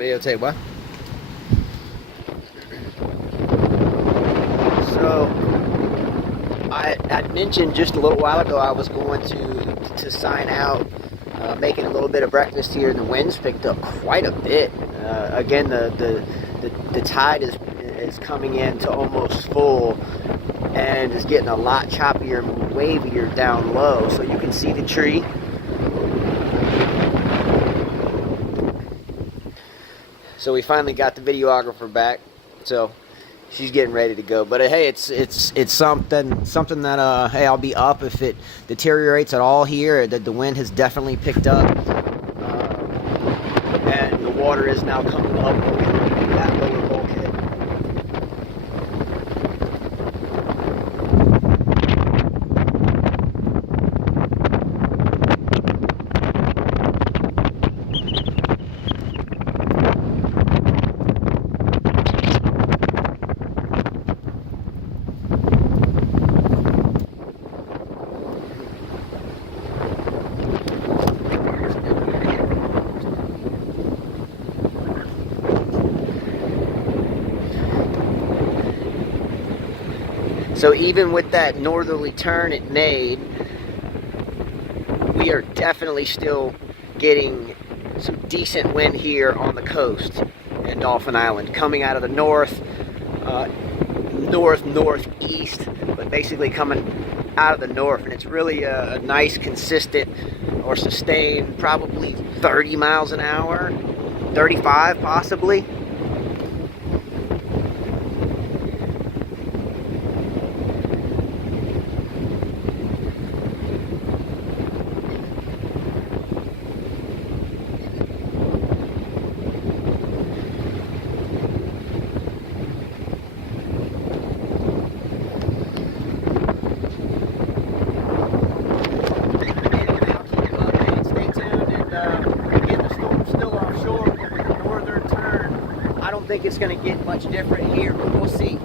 Videotape what? So I mentioned just a little while ago I was going to sign out, making a little bit of breakfast here, and the wind's picked up quite a bit. Again, the tide is coming in to almost full, and is getting a lot choppier and wavier down low. So you can see the tree. So we finally got the videographer back. So she's getting ready to go. But hey, it's something that hey, I'll be up if it deteriorates at all here. The wind has definitely picked up, and the water is now coming up over that lower bulkhead. So even with that northerly turn it made, we are definitely still getting some decent wind here on the coast in Dauphin Island, coming out of the northeast, but basically coming out of the north, and it's really a nice, consistent, or sustained, probably 30 miles an hour, 35 possibly. I don't think it's going to get much different here, but we'll see.